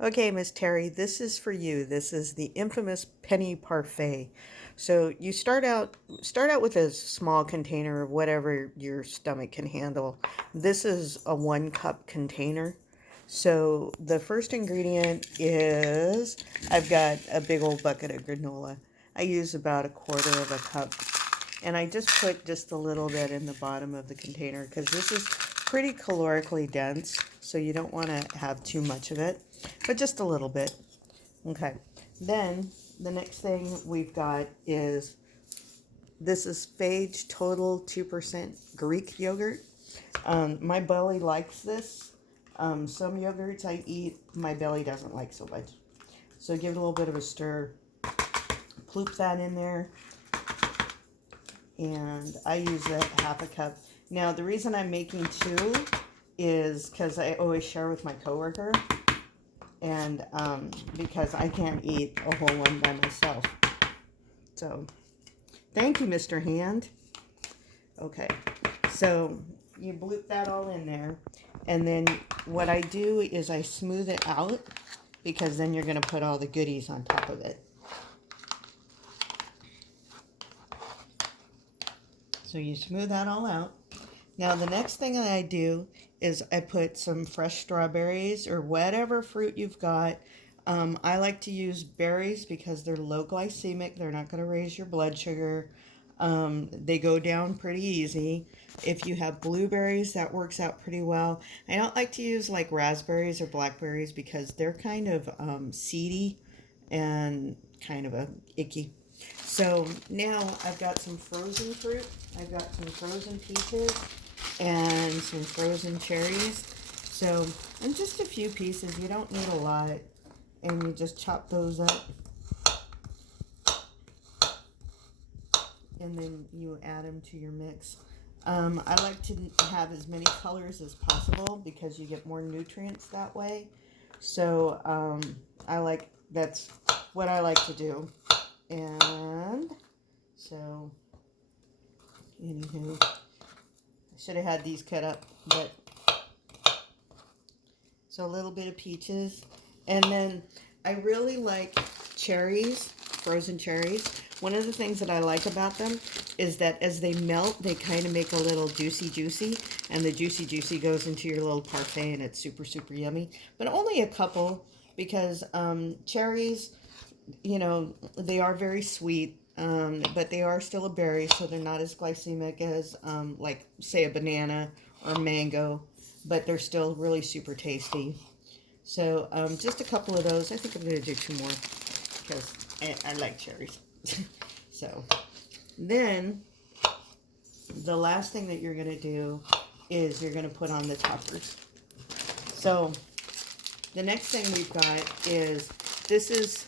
Okay, Miss Terry, this is for you. This is the infamous Penny Parfait. So you start out with a small container of whatever your stomach can handle. This is a 1 cup container. So the first ingredient is I've got a big old bucket of granola. I use about 1/4 of a cup. And I just put just a little bit in the bottom of the container because this is pretty calorically dense, so you don't want to have too much of it, but just a little bit. Okay. Then the next thing we've got is this is Phage Total 2% Greek yogurt. My belly likes this. Some yogurts I eat, my belly doesn't like so much. So give it a little bit of a stir. Ploop that in there. And I use a 1/2 cup. Now, the reason I'm making 2 is because I always share with my coworker, and because I can't eat a whole one by myself. So, thank you, Mr. Hand. Okay, so you bloop that all in there, and then what I do is I smooth it out because then you're going to put all the goodies on top of it. So you smooth that all out. Now the next thing that I do is I put some fresh strawberries or whatever fruit you've got. I like to use berries because they're low glycemic. They're not going to raise your blood sugar. They go down pretty easy. If you have blueberries, that works out pretty well. I don't like to use like raspberries or blackberries because they're kind of seedy and kind of icky. So now I've got some frozen fruit. I've got some frozen peaches and some frozen cherries. So, and just a few pieces. You don't need a lot. And you just chop those up. And then you add them to your mix. I like to have as many colors as possible because you get more nutrients that way. So that's what I like to do. And so, anywho, I should have had these cut up, but so a little bit of peaches. And then I really like cherries, frozen cherries. One of the things that I like about them is that as they melt, they kind of make a little juicy, and the juicy goes into your little parfait, and it's super, super yummy. But only a couple because cherries, they are very sweet, but they are still a berry, so they're not as glycemic as, like, say, a banana or mango, but they're still really super tasty. So just a couple of those. I think I'm going to do 2 more because I like cherries. So then the last thing that you're going to do is you're going to put on the toppers. So the next thing we've got is this is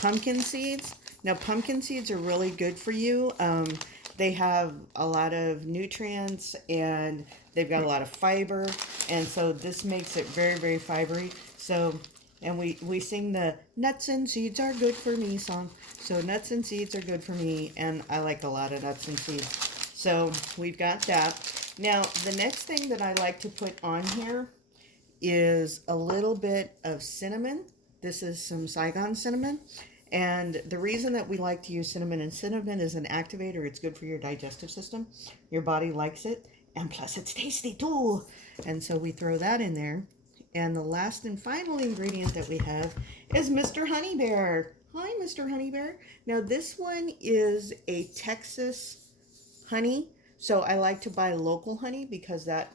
pumpkin seeds. Now, pumpkin seeds are really good for you. They have a lot of nutrients and they've got a lot of fiber. And so this makes it very, very fibery. So, and we sing the nuts and seeds are good for me song. So nuts and seeds are good for me. And I like a lot of nuts and seeds. So we've got that. Now, the next thing that I like to put on here is a little bit of cinnamon. This is some Saigon cinnamon. And the reason that we like to use cinnamon, and cinnamon is an activator, it's good for your digestive system. Your body likes it, and plus it's tasty too. And so we throw that in there. And the last and final ingredient that we have is Mr. Honey Bear. Hi, Mr. Honey Bear. Now this one is a Texas honey. So I like to buy local honey because that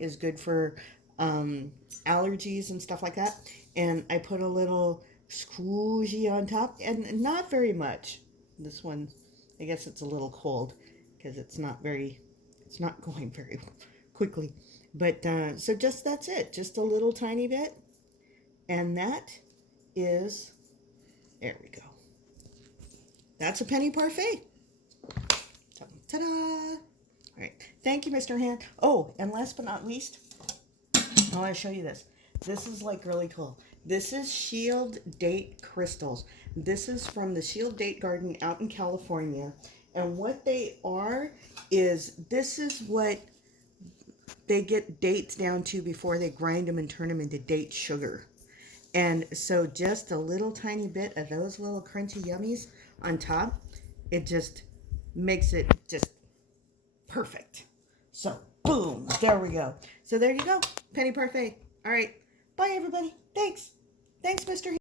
is good for allergies and stuff like that. And I put a little squoozy on top, and not very much. This one, I guess it's a little cold because it's not going very quickly. But so just that's it, just a little tiny bit, and that is, there we go. That's a penny parfait. So, ta-da! All right, thank you, Mr. Hand. Oh, and last but not least, I want to show you this. This is like really cool. This is Shield Date Crystals. This is from the Shield Date Garden out in California. And what they are is, this is what they get dates down to before they grind them and turn them into date sugar. And so just a little tiny bit of those little crunchy yummies on top, it just makes it just perfect. So boom, there we go. So there you go, Penny Parfait. All right, bye everybody. Thanks, Mr.